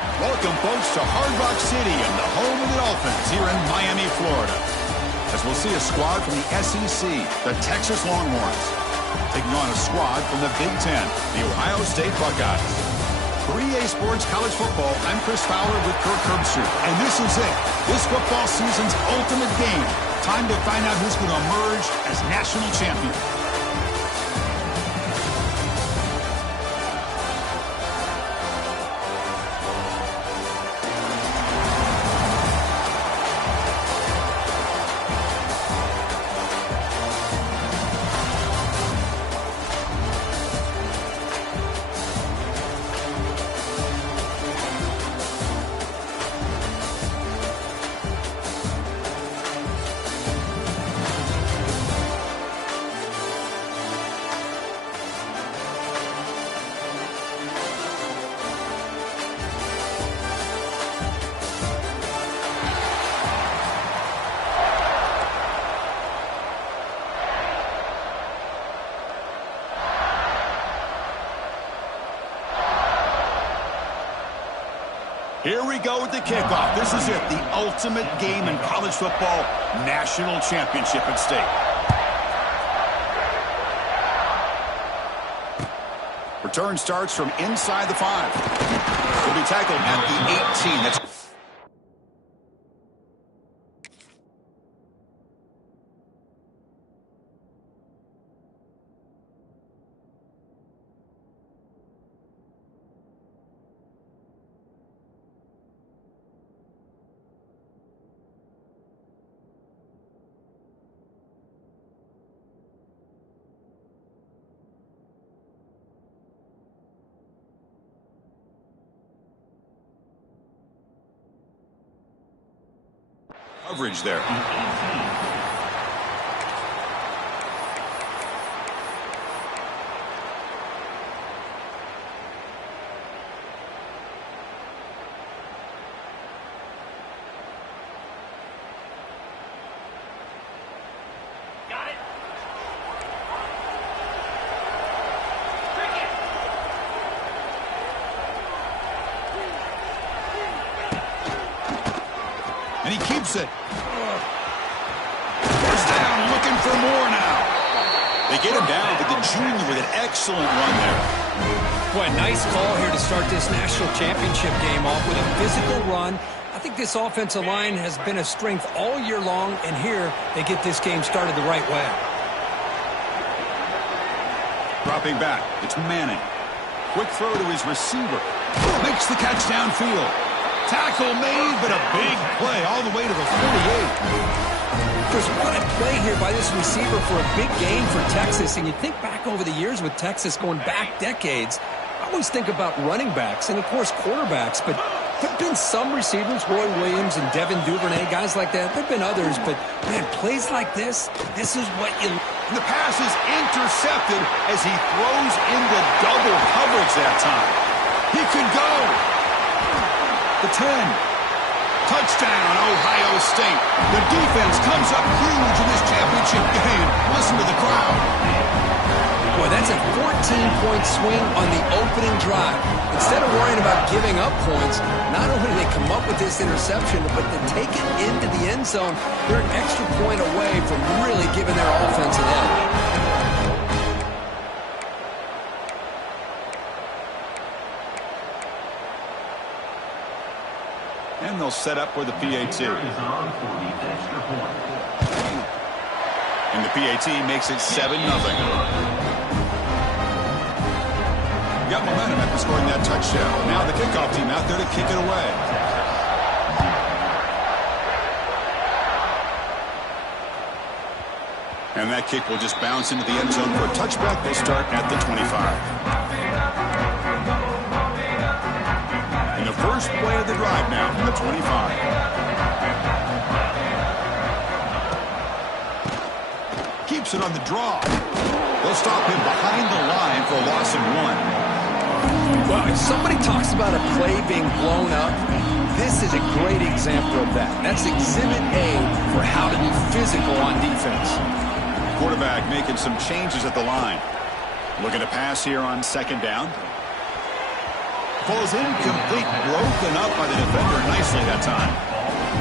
Welcome, folks, to Hard Rock City and the home of the Dolphins here in Miami, Florida. As we'll see a squad from the SEC, the Texas Longhorns, taking on a squad from the Big Ten, the Ohio State Buckeyes. For EA Sports College Football, I'm Chris Fowler with Kirk Herbstreit, and this is it. This football season's ultimate game. Time to find out who's going to emerge as national champion. Here we go with the kickoff. This is it, the ultimate game in college football, national championship at stake. Return starts from inside the 5. Will be tackled at the 18. That's coverage there. And he keeps it. First down, looking for more now. They get him down, but the junior with an excellent run there. Boy, nice call here to start this national championship game off with a physical run. I think this offensive line has been a strength all year long, and here they get this game started the right way. Dropping back, it's Manning. Quick throw to his receiver. Makes the catch downfield. Tackle made, but a big play all the way to the 48. Chris, what a play here by this receiver for a big gain for Texas. And you think back over the years with Texas going back decades, I always think about running backs and, of course, quarterbacks. But there have been some receivers, Roy Williams and Devin Duvernay, guys like that. There have been others, but, man, plays like this is what you... And the pass is intercepted as he throws into double coverage that time. He could go. The 10. Touchdown, Ohio State. The defense comes up huge in this championship game. Listen to the crowd. Boy, that's a 14-point swing on the opening drive. Instead of worrying about giving up points, not only do they come up with this interception, but to take it into the end zone, they're an extra point away from really giving their offense an edge. And they'll set up for the PAT. And the PAT makes it 7-0. Got momentum after scoring that touchdown. Now the kickoff team out there to kick it away. And that kick will just bounce into the end zone for a touchback. They start at the 25. And the first play of the drive now from the 25. Keeps it on the draw. They'll stop him behind the line for a loss of 1. Well, if somebody talks about a play being blown up, this is a great example of that. That's exhibit A for how to be physical on defense. Quarterback making some changes at the line. Looking to pass here on second down. Falls incomplete, broken up by the defender nicely that time.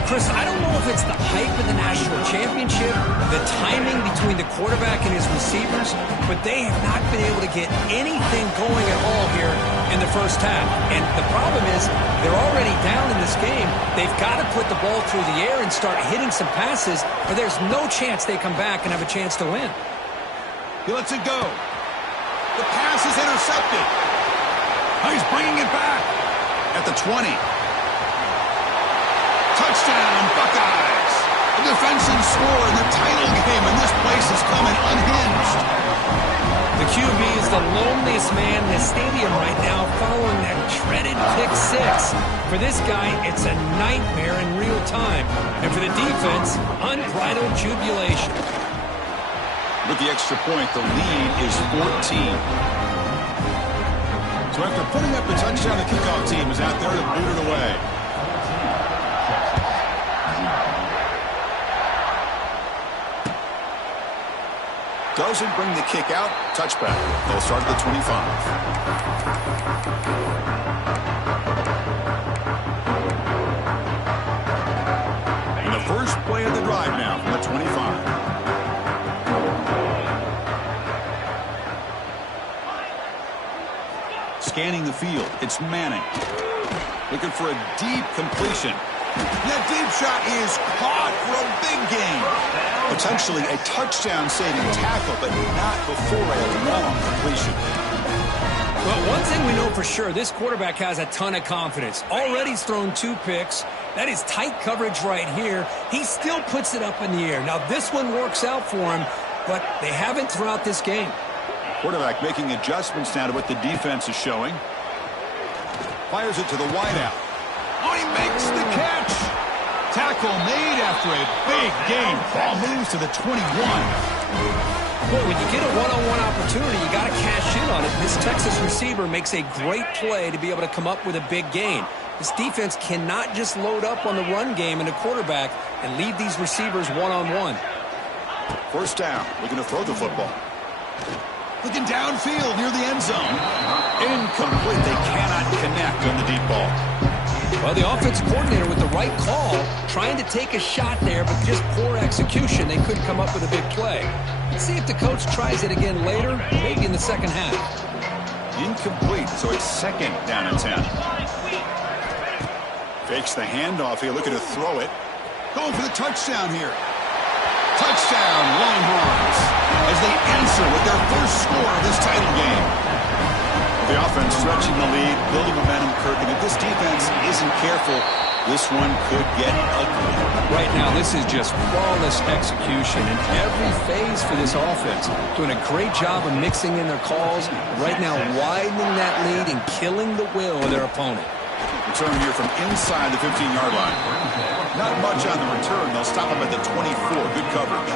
Chris, I don't know if it's the hype of the national championship, the timing between the quarterback and his receivers, but they have not been able to get anything going at all here in the first half. And the problem is they're already down in this game. They've got to put the ball through the air and start hitting some passes, or there's no chance they come back and have a chance to win. He lets it go. The pass is intercepted. Oh, he's bringing it back at the 20. Touchdown, Buckeyes. A defensive score in the title game, and this place is coming unhinged. The QB is the loneliest man in the stadium right now following that dreaded pick six. For this guy, it's a nightmare in real time. And for the defense, unbridled jubilation. With the extra point, the lead is 14. So after putting up the touchdown, the kickoff team is out there to boot it away. Doesn't bring the kick out. Touchback. They'll start at the 25. And the first play of the drive now from the 25. Scanning the field. It's Manning. Looking for a deep completion. That deep shot is caught for a big gain. Potentially a touchdown-saving tackle, but not before a long completion. Well, one thing we know for sure, this quarterback has a ton of confidence. Already he's thrown 2 picks. That is tight coverage right here. He still puts it up in the air. Now, this one works out for him, but they haven't throughout this game. Quarterback making adjustments now to what the defense is showing. Fires it to the wideout. Oh, he makes the catch. Tackle made after a big gain. Ball moves to the 21. Well, when you get a one-on-one opportunity, you got to cash in on it. This Texas receiver makes a great play to be able to come up with a big gain. This defense cannot just load up on the run game and the quarterback and leave these receivers one-on-one. First down. Looking to throw the football. Looking downfield near the end zone. Incomplete. They cannot connect on the deep ball. Well, the offensive coordinator with the right call, trying to take a shot there, but just poor execution. They couldn't come up with a big play. Let's see if the coach tries it again later, maybe in the second half. Incomplete, so it's second down and 10. Fakes the handoff here, looking to throw it. Going for the touchdown here. Touchdown, Longhorns, as they answer with their first score of this title game. The offense stretching the lead, building momentum, Kirk, and if this defense isn't careful, this one could get ugly. Right now, this is just flawless execution in every phase for this offense. Doing a great job of mixing in their calls. Right now, widening that lead and killing the will of their opponent. Return here from inside the 15-yard line. Not much on the return. They'll stop him at the 24. Good coverage.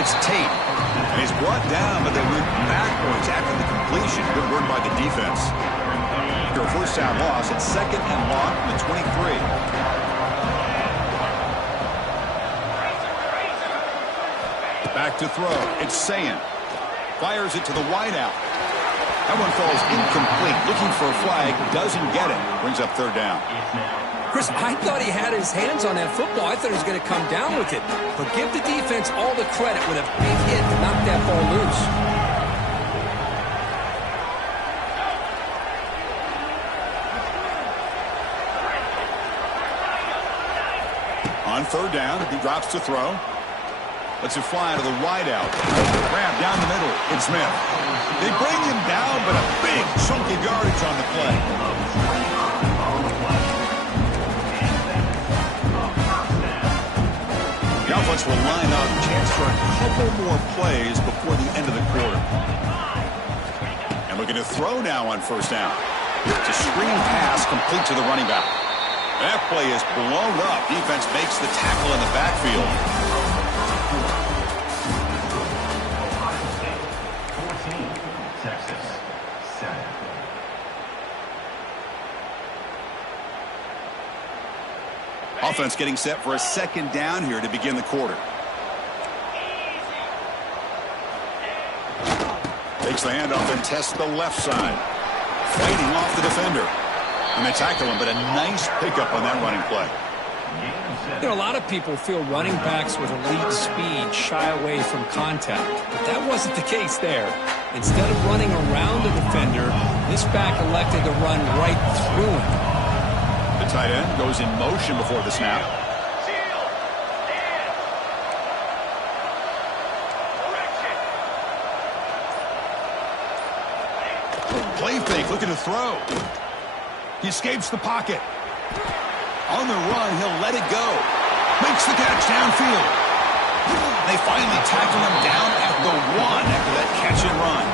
It's Tate. And he's brought down, but they went backwards after the completion. Good work by the defense. After a first down loss, it's second and long from the 23. Back to throw. It's Sayin. Fires it to the wideout. That one falls incomplete. Looking for a flag. Doesn't get it. Brings up third down. Chris, I thought he had his hands on that football. I thought he was going to come down with it. But give the defense all the credit with a big hit to knock that ball loose. On third down, he drops to throw. Lets it fly to the wideout. Grab down the middle. It's Smith. They bring him down, but a big chunk of yardage on the play. The offense will line up, chance for a couple more plays before the end of the quarter. And looking to throw now on first down. It's a screen pass complete to the running back. That play is blown up. Defense makes the tackle in the backfield. Texas, 7. Offense getting set for a second down here to begin the quarter. Takes the handoff and tests the left side. Fighting off the defender. And they tackle him, but a nice pickup on that running play. You know, a lot of people feel running backs with elite speed shy away from contact, but that wasn't the case there. Instead of running around the defender, this back elected to run right through him. The tight end goes in motion before the snap. Play fake, looking to throw. He escapes the pocket. On the run, he'll let it go. Makes the catch downfield. They finally tackle him down at the 1 after that catch and run.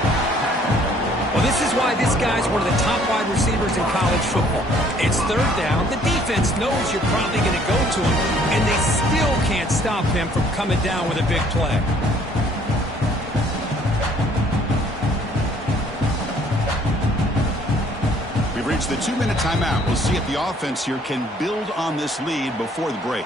Well, this is why this guy's one of the top wide receivers in college football. It's third down. The defense knows you're probably going to go to him, and they still can't stop him from coming down with a big play. Reach the 2-minute timeout. We'll see if the offense here can build on this lead before the break.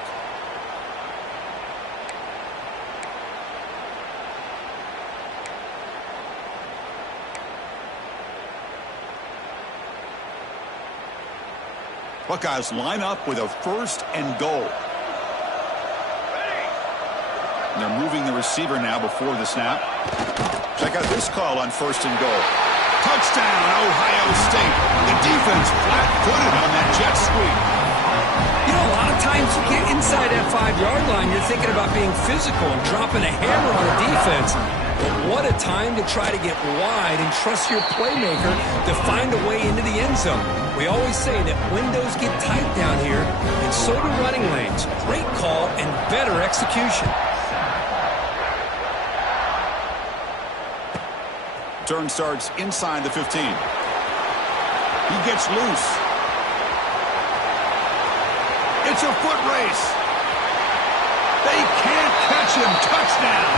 Buckeyes line up with a 1st and goal. And they're moving the receiver now before the snap. Check out this call on 1st and goal. Touchdown, Ohio State. The defense flat-footed on that jet sweep. You know, a lot of times you get inside that 5-yard line, you're thinking about being physical and dropping a hammer on a defense. But what a time to try to get wide and trust your playmaker to find a way into the end zone. We always say that windows get tight down here, and so do running lanes. Great call and better execution. Turn starts inside the 15. He gets loose. It's a foot race. They can't catch him. Touchdown.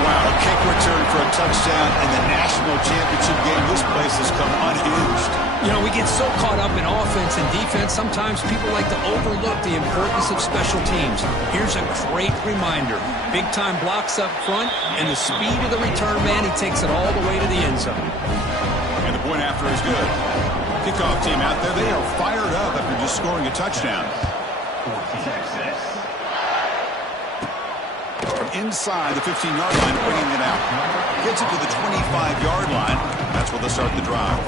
Wow, a kick return for a touchdown in the national championship game. This place has come unhinged. You know, we get so caught up in offense and defense, sometimes people like to overlook the importance of special teams. Here's a great reminder. Big-time blocks up front, and the speed of the return man, he takes it all the way to the end zone. And the point after is good. Kickoff team out there, they are fired up after just scoring a touchdown. From inside the 15-yard line, bringing it out. Gets it to the 25-yard line. That's where they'll start the drive.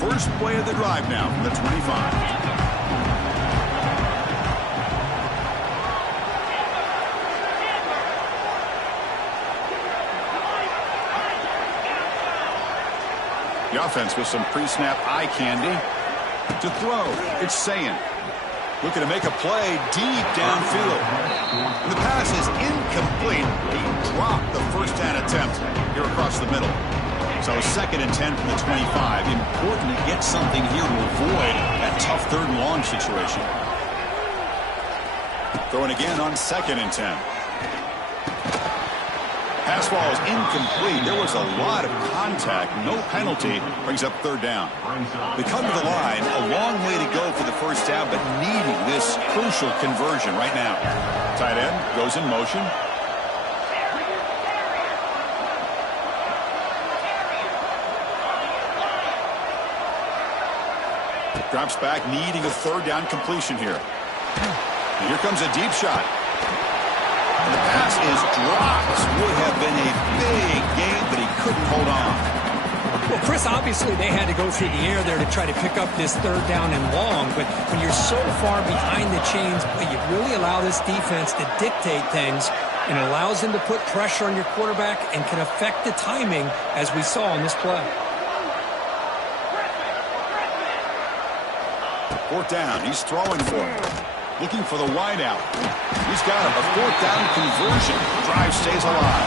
First play of the drive now from the 25. The offense with some pre-snap eye candy. To throw, it's Sayin. Looking to make a play deep downfield. And the pass is incomplete. He dropped the first down attempt here across the middle. So 2nd and 10 from the 25. Important to get something here to avoid that tough 3rd and long situation. Throwing again on 2nd and 10. Pass ball is incomplete. There was a lot of contact. No penalty. Brings up 3rd down. They come to the line. A long way to go for the first down, but needing this crucial conversion right now. Tight end goes in motion. Drops back, needing a 3rd down completion here. And here comes a deep shot. And the pass is dropped. Would have been a big game, but he couldn't hold on. Well, Chris, obviously they had to go through the air there to try to pick up this 3rd down and long, but when you're so far behind the chains, you really allow this defense to dictate things, and it allows them to put pressure on your quarterback and can affect the timing, as we saw in this play. 4th down, he's throwing for it. Looking for the wide out. He's got a 4th down conversion. Drive stays alive.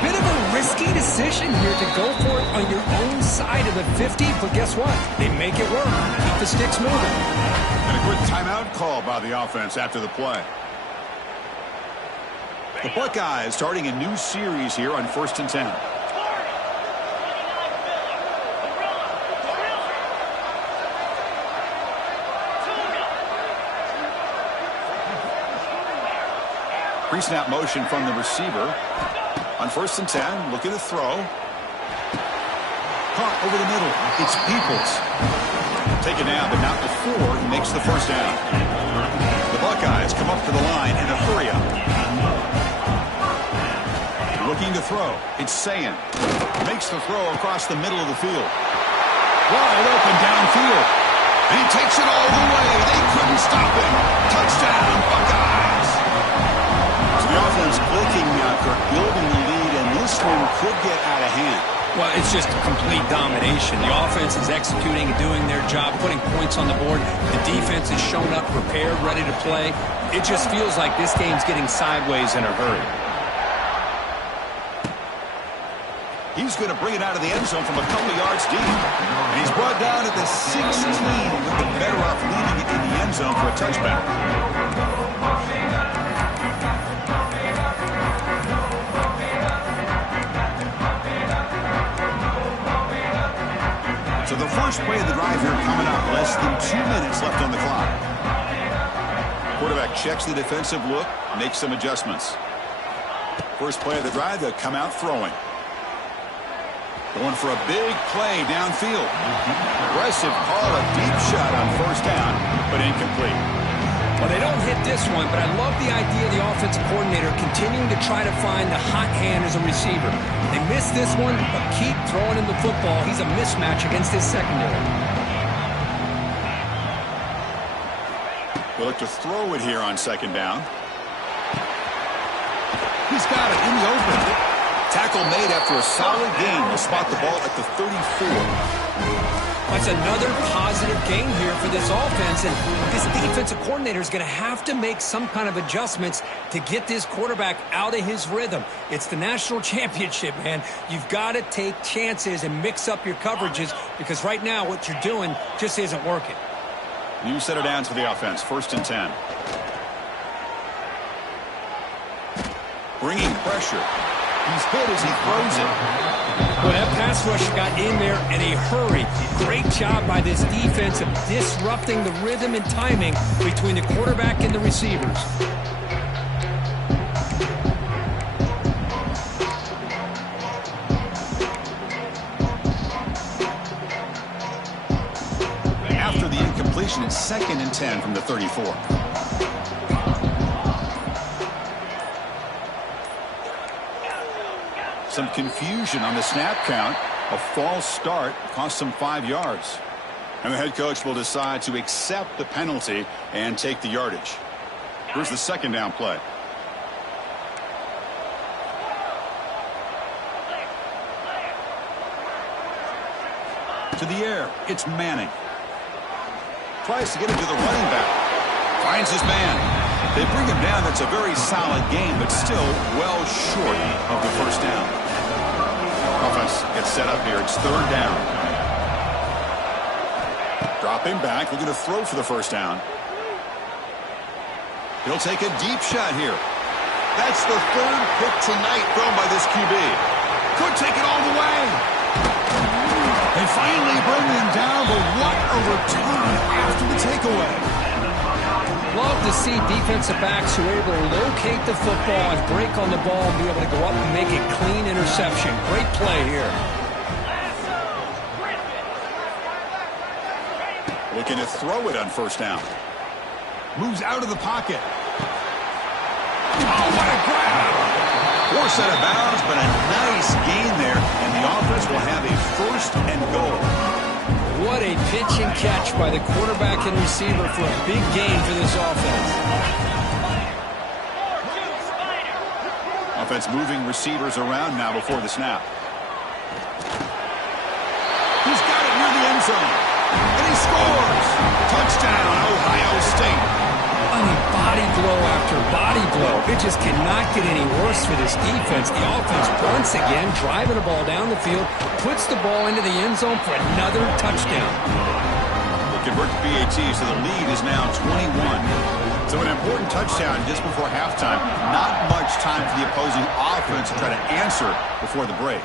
Bit of a risky decision here to go for it on your own side of the 50, but guess what? They make it work. Keep the sticks moving. And a quick timeout call by the offense after the play. The Buckeyes starting a new series here on 1st and 10. Pre-snap motion from the receiver. On 1st and 10, looking to throw. Caught over the middle. It's Peoples. Taken down, but not before he makes the first down. The Buckeyes come up to the line in a hurry-up. Looking to throw. It's Sayin. Makes the throw across the middle of the field. Wide open downfield. And he takes it all the way. They couldn't stop him. Touchdown, Buckeyes. So the offense clicking now, Kirk, building the lead, and this one could get out of hand. Well, it's just complete domination. The offense is executing and doing their job, putting points on the board. The defense is shown up, prepared, ready to play. It just feels like this game's getting sideways in a hurry. He's going to bring it out of the end zone from a couple of yards deep. And he's brought down at the 16 with the better off leaving it in the end zone for a touchback. So the first play of the drive here coming up, less than 2 minutes left on the clock. Quarterback checks the defensive look, makes some adjustments. First play of the drive, they'll come out throwing. Going for a big play downfield. Aggressive call, a deep shot on first down, but incomplete. Well, they don't hit this one, but I love the idea of the offensive coordinator continuing to try to find the hot hand as a receiver. They missed this one, but keep throwing him the football. He's a mismatch against his secondary. We'll look to throw it here on second down. He's got it in the open. Tackle made after a solid gain. They'll spot the ball at the 34. That's another positive gain here for this offense, and this defensive coordinator is going to have to make some kind of adjustments to get this quarterback out of his rhythm. It's the national championship, man. You've got to take chances and mix up your coverages, because right now what you're doing just isn't working. New set of downs for the offense. 1st and 10. Bringing pressure. He's hit as he throws it. Well, that pass rush got in there in a hurry. Great job by this defense of disrupting the rhythm and timing between the quarterback and the receivers. After the incompletion, it's 2nd and 10 from the 34. Some confusion on the snap count. A false start cost them 5 yards. And the head coach will decide to accept the penalty and take the yardage. Here's the second down play. To the air, it's Manning. Tries to get it to the running back. Finds his man. They bring him down. That's a very solid game, but still well short of the first down. Offense gets set up here. It's 3rd down. Dropping back, looking to throw for the first down. He'll take a deep shot here. That's the 3rd pick tonight thrown by this QB. Could take it all the way. They finally bring him down, but what a return after the takeaway. Love to see defensive backs who are able to locate the football and break on the ball and be able to go up and make a clean interception. Great play here. Looking to throw it on first down. Moves out of the pocket. Oh, what a grab! Forced out of bounds, but a nice gain there, and the offense will have a 1st and goal. What a pitch and catch by the quarterback and receiver for a big gain for this offense. Offense moving receivers around now before the snap. He's got it near the end zone. And he scores! Touchdown, Ohio State. I mean, body blow after body blow. It just cannot get any worse for this defense. The offense once again driving the ball down the field, puts the ball into the end zone for another touchdown. convert to PAT, so the lead is now 21. So an important touchdown just before halftime. Not much time for the opposing offense to try to answer before the break.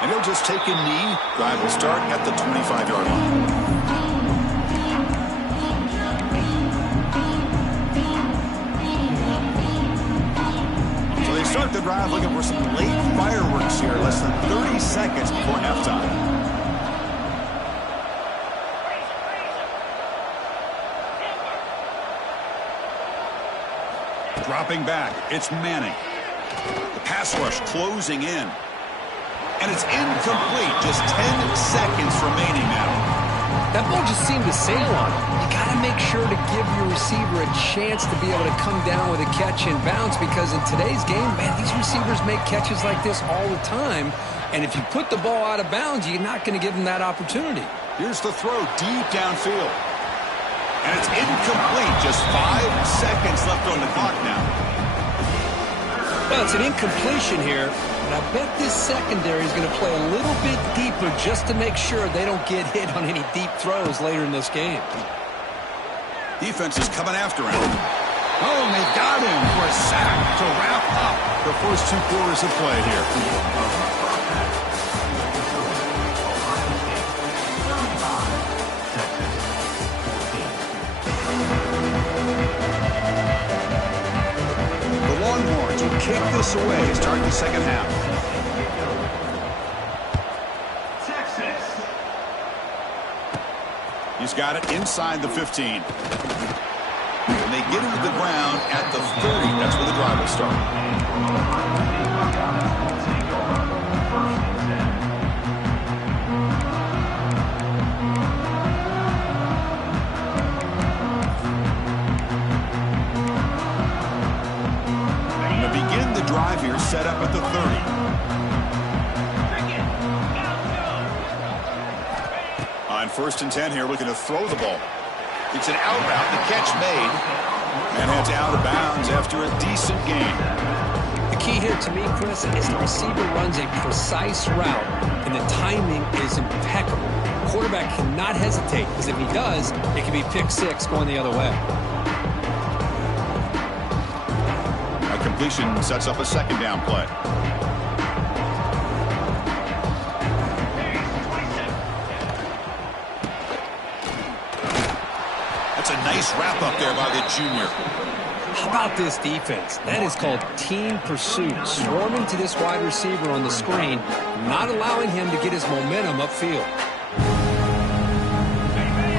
And he'll just take a knee. Drive will start at the 25-yard line. Start the drive looking for some late fireworks here, less than 30 seconds before halftime. Dropping back, it's Manning. The pass rush closing in. And it's incomplete, just 10 seconds remaining now. That ball just seemed to sail on him. You got to make sure to give your receiver a chance to be able to come down with a catch and bounce, because in today's game, man, these receivers make catches like this all the time. And if you put the ball out of bounds, you're not going to give them that opportunity. Here's the throw deep downfield. And it's incomplete. Just 5 seconds left on the clock now. Well, it's an incompletion here. I bet this secondary is going to play a little bit deeper just to make sure they don't get hit on any deep throws later in this game. Defense is coming after him. Oh, and they got him for a sack to wrap up the first 2 quarters of play here. The Longhorns will kick this away, starting the second half. He's got it inside the 15. And they get him to the ground at the 30. That's where the drive will start. And to begin the drive here, set up at the 30. On 1st and 10 here, looking to throw the ball. It's an out route, the catch made, and it's out of bounds after a decent gain. The key here to me, Chris, is the receiver runs a precise route, and the timing is impeccable. The quarterback cannot hesitate, because if he does, it can be pick 6 going the other way. A completion sets up a second down play. Nice wrap up there by the junior. How about this defense? That is called team pursuit. Swarming to this wide receiver on the screen, not allowing him to get his momentum upfield.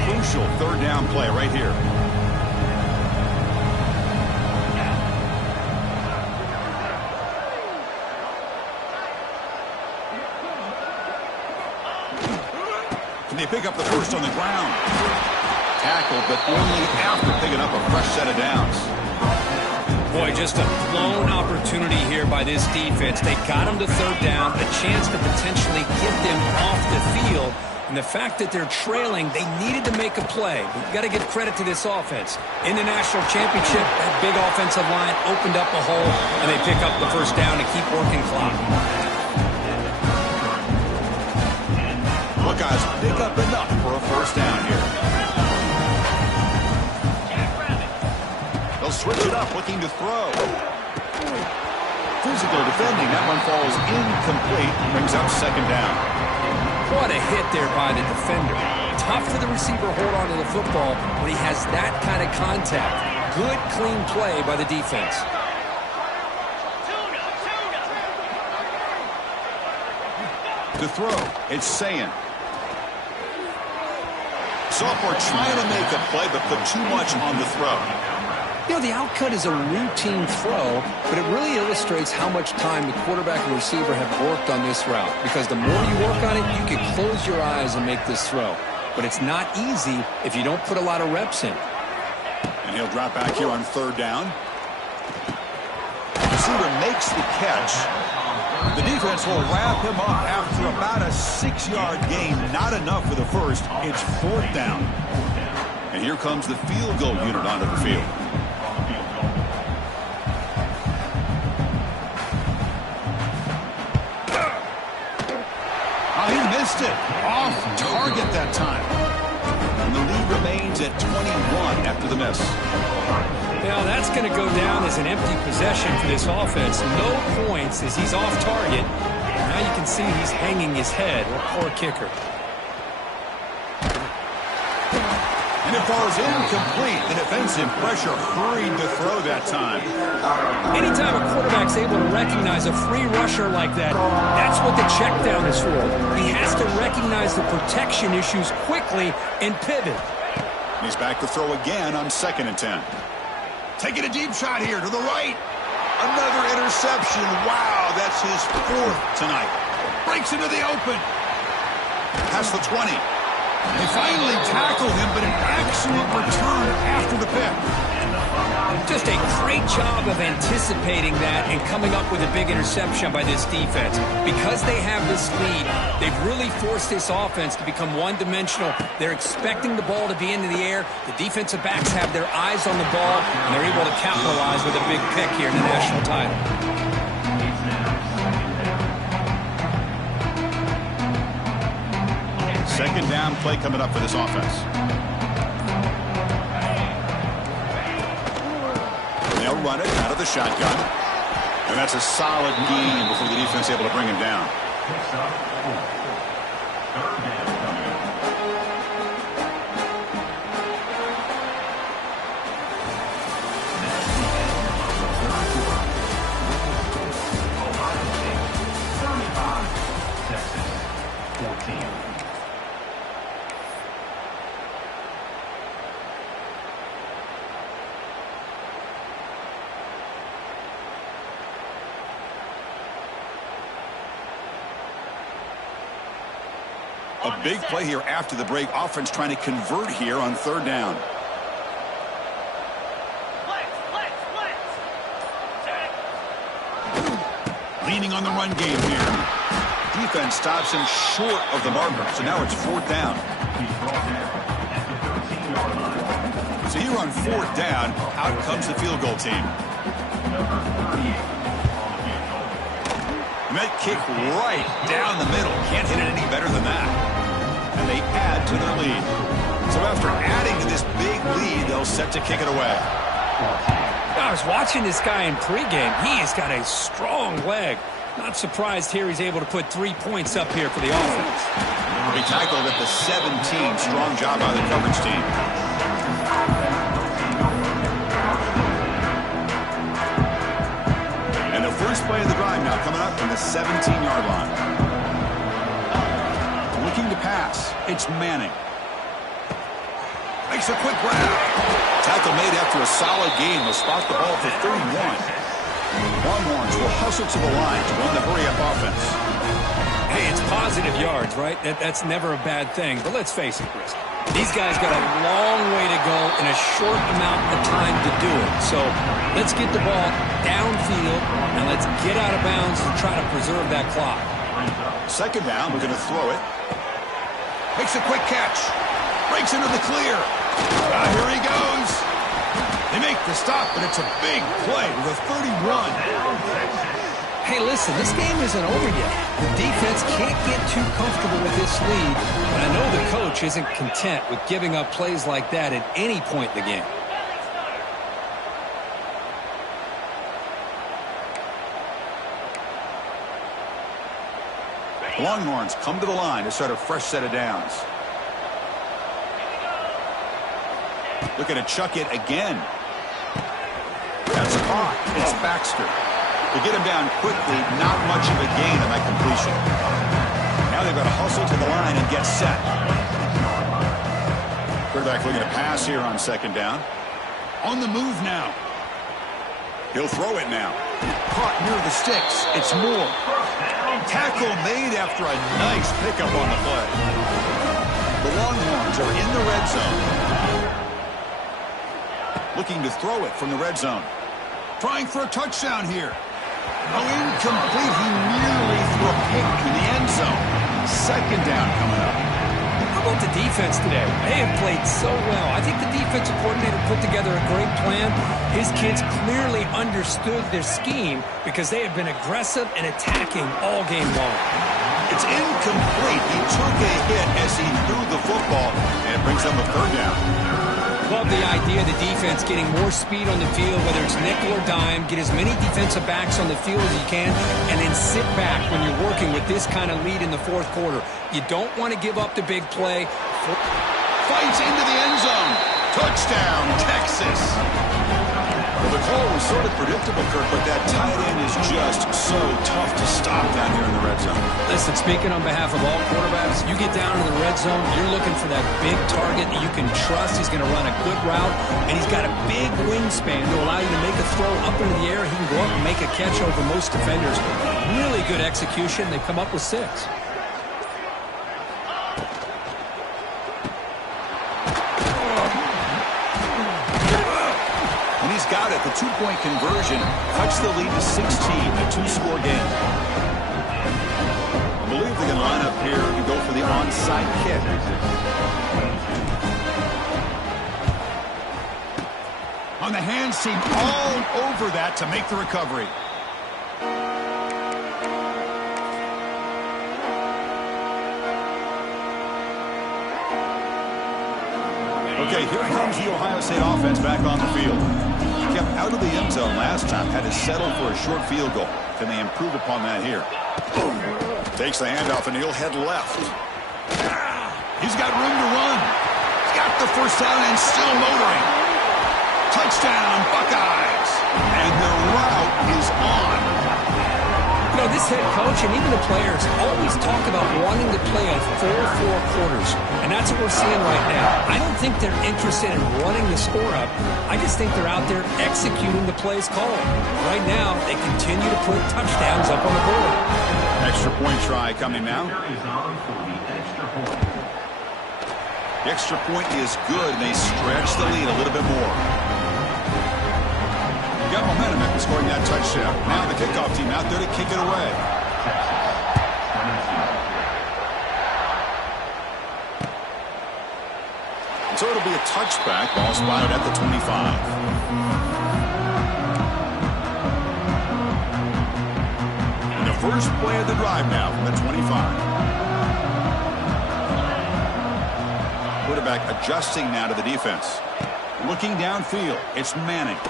Crucial 3rd down play right here. Can they pick up the first on the ground? Tackled, but only after picking up a fresh set of downs. Boy, just a blown opportunity here by this defense. They got him to 3rd down, a chance to potentially get them off the field. And the fact that they're trailing, they needed to make a play. We've got to give credit to this offense. In the national championship, that big offensive line opened up a hole, and they pick up the first down to keep working clock. Buckeyes pick up enough for a first down here. They'll switch it up, looking to throw. Physical defending. That one falls incomplete. Brings up second down. What a hit there by the defender. Tough for the receiver to hold on to the football when he has that kind of contact. Good, clean play by the defense. To throw, it's Sayin. Sophomore trying to make a play, but put too much on the throw. You know, the outcut is a routine throw, but it really illustrates how much time the quarterback and receiver have worked on this route. Because the more you work on it, you can close your eyes and make this throw. But it's not easy if you don't put a lot of reps in. And he'll drop back here on 3rd down. The receiver makes the catch. The defense will wrap him up after about a 6-yard gain. Not enough for the first. It's 4th down. And here comes the field goal unit onto the field. Oh, he missed it. Off target that time. at 21 after the miss. Now that's going to go down as an empty possession for this offense. No points as he's off target. Now you can see he's hanging his head. What a poor kicker. And it falls incomplete. The defensive pressure hurried to throw that time. Anytime a quarterback's able to recognize a free rusher like that, that's what the check down is for. He has to recognize the protection issues quickly and pivot. He's back to throw again on 2nd and 10. Taking a deep shot here to the right. Another interception. Wow, that's his 4th tonight. Breaks into the open. Past the 20. They finally tackled him, but an excellent return after the pick. Just a great job of anticipating that and coming up with a big interception by this defense. Because they have this lead, they've really forced this offense to become one-dimensional. They're expecting the ball to be into the air. The defensive backs have their eyes on the ball, and they're able to capitalize with a big pick here in the national title. Second down play coming up for this offense. They'll run it out of the shotgun. And that's a solid gain before the defense is able to bring him down. A big play here after the break. Offense trying to convert here on 3rd down. Leaning on the run game here. Defense stops him short of the marker. So now it's 4th down. So here on 4th down, out comes the field goal team. And that kick right down the middle. Can't hit it any better than that. And they add to their lead. So after adding to this big lead, they'll set to kick it away. I was watching this guy in pregame. He has got a strong leg. Not surprised here he's able to put 3 points up here for the offense. He tackled at the 17. Strong job by the coverage team. And the first play of the drive now coming up from the 17-yard line. Looking to pass. It's Manning. Makes a quick grab. Tackle made after a solid gain. Will spot the ball for 31. Longhorns will hustle to the line to run the hurry-up offense. Hey, it's positive yards, right? That's never a bad thing. But let's face it, Chris. These guys got a long way to go in a short amount of time to do it. So let's get the ball downfield, and let's get out of bounds and try to preserve that clock. Second down, we're going to throw it. Makes a quick catch. Breaks into the clear. Here he goes. They make the stop, but it's a big play with a 31. Hey, listen, this game isn't over yet. The defense can't get too comfortable with this lead, but I know the coach isn't content with giving up plays like that at any point in the game. Longhorns come to the line to start a fresh set of downs. Looking to chuck it again. That's caught. It's Baxter. To get him down quickly, not much of a gain on that completion. Now they've got to hustle to the line and get set. Quarterback looking to pass here on 2nd down. On the move now. He'll throw it now. Caught near the sticks. It's Moore. Tackle made after a nice pickup on the play. The Longhorns are in the red zone. Looking to throw it from the red zone. Trying for a touchdown here. Oh, incomplete. He nearly threw a pick in the end zone. 2nd down coming up. How about the defense today? They have played so well. I think the defensive coordinator put together a great plan. His kids clearly understood their scheme because they have been aggressive and attacking all game long. It's incomplete. He took a hit as he threw the football, and it brings them a 3rd down. Love the idea of the defense getting more speed on the field, whether it's nickel or dime. Get as many defensive backs on the field as you can, and then sit back when you're working with this kind of lead in the fourth quarter. You don't want to give up the big play. Fights into the end zone. Touchdown, Texas. Well, the call was sort of predictable, Kirk, but that tight end is just so tough to stop down here in the red zone. Listen, speaking on behalf of all quarterbacks, you get down in the red zone, you're looking for that big target that you can trust. He's going to run a good route, and he's got a big wingspan to allow you to make a throw up into the air. He can go up and make a catch over most defenders. Really good execution. They come up with 6. Got it. The 2-point conversion cuts the lead to 16, a 2-score game. I believe they can line up here and go for the onside kick. On the hand seam, all over that to make the recovery. Okay, here comes the Ohio State offense back on the field. Kept out of the end zone last time, had to settle for a short field goal. Can they improve upon that here? Takes the handoff and he'll head left. He's got room to run. He's got the first down and still motoring. Touchdown, Buckeyes. And the route is on. You know, this head coach and even the players always talk about wanting to play a full 4 quarters, and that's what we're seeing right now. I don't think they're interested in running the score up. I just think they're out there executing the plays called. Right now, they continue to put touchdowns up on the board. Extra point try coming now. The extra point is good, and they stretch the lead a little bit more. Got momentum after scoring that touchdown. Now the kickoff team out there to kick it away. So it'll be a touchback. Ball spotted at the 25. And the first play of the drive now from the 25. Quarterback adjusting now to the defense. Looking downfield. It's Manning.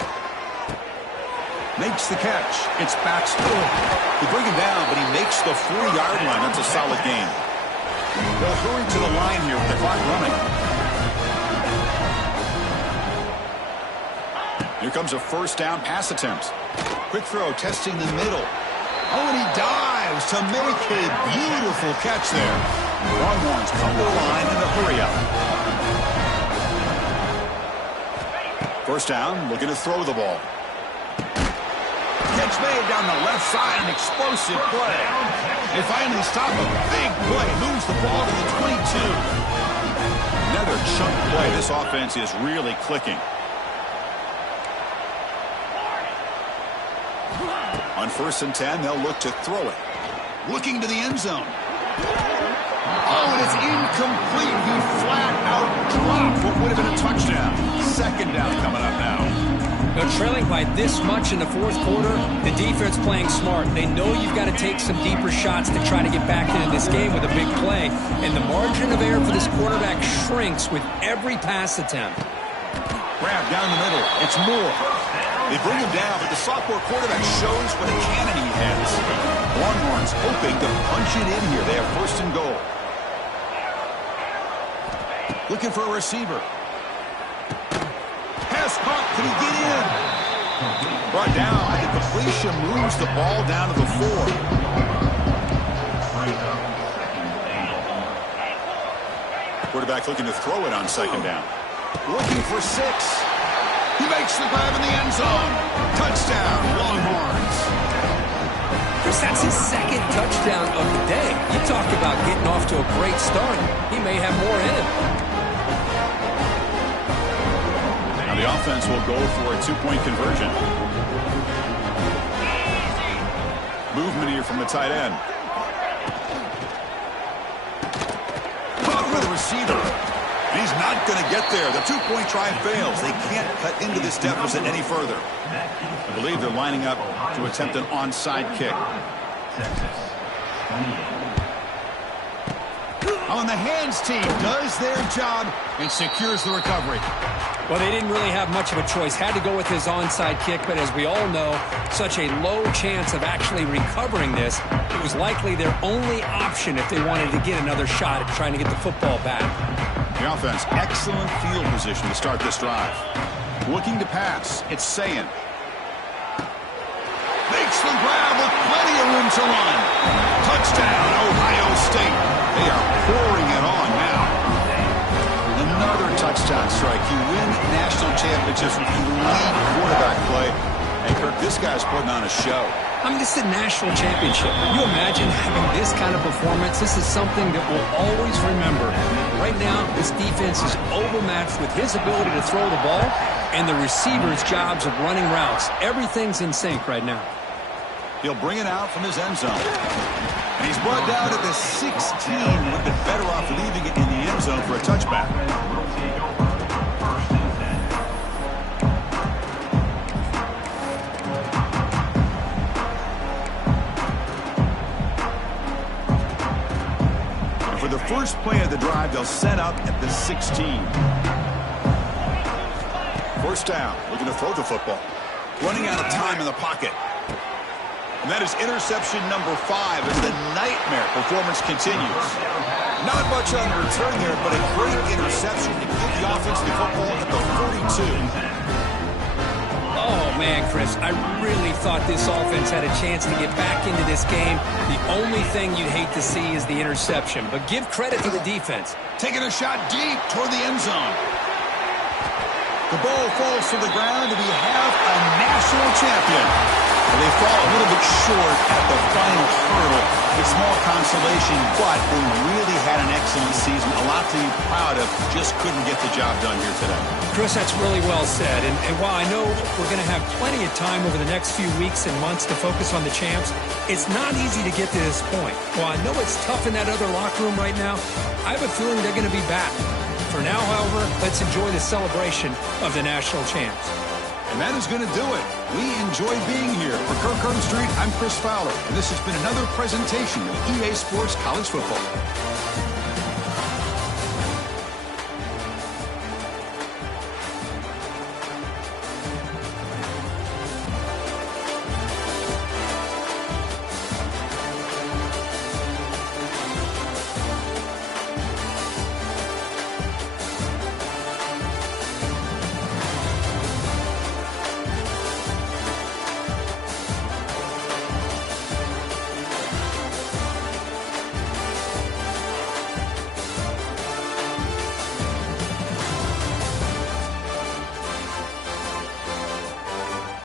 Makes the catch. It's Baxter. They bring him down, but he makes the 4-yard line. That's a solid gain. They'll hurry to the line here with the clock running. Here comes a first down pass attempt. Quick throw, testing the middle. Oh, and he dives to make a beautiful catch there. Longhorns come to the line in a hurry up. First down, looking to throw the ball. Catch made down the left side, an explosive play. They finally stop a big play, moves the ball to the 22. Another chunk play. This offense is really clicking. On 1st and 10, they'll look to throw it. Looking to the end zone. Oh, and it's incomplete. He flat out dropped what would have been a touchdown. 2nd down coming up now. They're trailing by this much in the fourth quarter. The defense playing smart. They know you've got to take some deeper shots to try to get back into this game with a big play. And the margin of error for this quarterback shrinks with every pass attempt. Grab down the middle. It's Moore. They bring him down, but the sophomore quarterback shows what a cannon he has. Longhorns hoping to punch it in here. They have 1st and goal. Looking for a receiver. Pass caught. Can he get in? Brought down, and the completion moves the ball down to the 4. Quarterback looking to throw it on 2nd down. Looking for 6. He makes the grab in the end zone. Touchdown, Longhorns. Chris, that's his 2nd touchdown of the day. You talk about getting off to a great start. He may have more in him. Now the offense will go for a 2-point conversion. Movement here from the tight end. Caught by the receiver. He's not going to get there. The 2-point try fails. They can't cut into this deficit any further. I believe they're lining up to attempt an onside kick. On the hands team does their job and secures the recovery. Well, they didn't really have much of a choice. Had to go with his onside kick, but as we all know, such a low chance of actually recovering this. It was likely their only option if they wanted to get another shot at trying to get the football back. The offense, excellent field position to start this drive. Looking to pass, it's Sayin. Makes the grab with plenty of room to run. Touchdown, Ohio State. They are pouring it on now. Another touchdown strike. You win national championships with elite quarterback play. And Kirk, this guy's putting on a show. I mean, this is a national championship. Can you imagine having this kind of performance? This is something that we'll always remember. Right now, this defense is overmatched with his ability to throw the ball and the receivers' jobs of running routes. Everything's in sync right now. He'll bring it out from his end zone. And he's brought down at the 16. Would have been better off leaving it in the end zone for a touchback. And for the first play of the drive, they'll set up at the 16. First down, looking to throw the football. Running out of time in the pocket. And that is interception number 5 as the nightmare performance continues. Not much on the return there, but a great interception to give the offense the football at the 42. Oh, man, Chris, I really thought this offense had a chance to get back into this game. The only thing you'd hate to see is the interception, but give credit to the defense. Taking a shot deep toward the end zone. The ball falls to the ground, and we have a national champion. They fall a little bit short at the final hurdle. It's small consolation, but they really had an excellent season. A lot to be proud of. Just couldn't get the job done here today. Chris, that's really well said. And while I know we're going to have plenty of time over the next few weeks and months to focus on the champs, it's not easy to get to this point. While I know it's tough in that other locker room right now, I have a feeling they're going to be back. For now, however, let's enjoy the celebration of the national champs. And that is going to do it. We enjoy being here. For Kirk Herbstreit, I'm Chris Fowler, and this has been another presentation of EA Sports College Football.